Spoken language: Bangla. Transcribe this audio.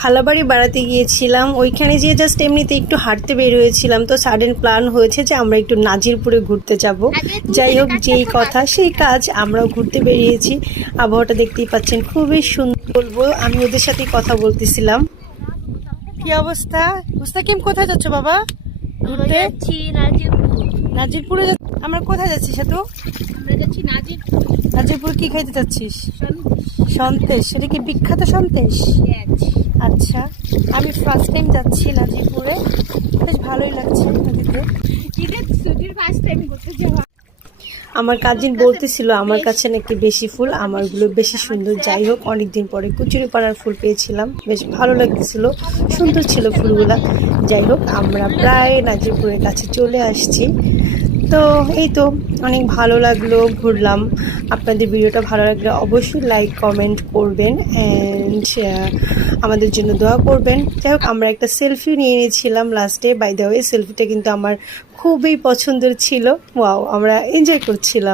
খালাবাড়ি বেড়াতে গিয়েছিলাম, ওইখানে যেয়ে জাস্ট এমনিতে একটু হাঁটতে বের হয়েছিলাম, তো সাডেন প্ল্যান হয়েছে যে আমরা একটু নাজিরপুরে ঘুরতে যাব। যাই হোক, যেই কথা সেই কাজ, আমরাও ঘুরতে বেরিয়েছি। আবহাওয়াটা দেখতেই পাচ্ছেন খুবই সুন্দর। বলবো আমি ওদের সাথেই কথা বলতেছিলাম। কি অবস্থা? মুস্তাকিম কোথায় যাচ্ছ বাবা? ঘুরতে নাজিরপুরে আমরা কোথায় যাচ্ছি সেতু? নাজিরপুর কি খাইতে যাচ্ছিস? সন্দেশ। সেটা কি বিখ্যাত সন্দেশ? আচ্ছা, আমি ফার্স্ট টাইম যাচ্ছি নাজিরপুরে, বেশ ভালোই লাগছে নদীতে। আমার কাজিন বলতেছিল আমার কাছে নাকি বেশি ফুল, আমারগুলো বেশি সুন্দর। যাই হোক, অনেকদিন পরে কচুরিপানার ফুল পেয়েছিলাম, বেশ ভালো লাগতেছিল, সুন্দর ছিল ফুলগুলা। যাই হোক, আমরা প্রায় নাজিরপুরের কাছে চলে আসছি। তো এই তো, অনেক ভালো লাগলো, ঘুরলাম। আপনাদের ভিডিওটা ভালো লাগলে অবশ্যই লাইক কমেন্ট করবেন অ্যান্ড আমাদের জন্য দোয়া করবেন। যাই হোক, আমরা একটা সেলফি নিয়ে নিয়েছিলাম লাস্টে। বাই দ্য ওয়ে, সেলফিটা কিন্তু আমার খুবই পছন্দের ছিল। ওয়াও, আমরা এনজয় করছিলাম।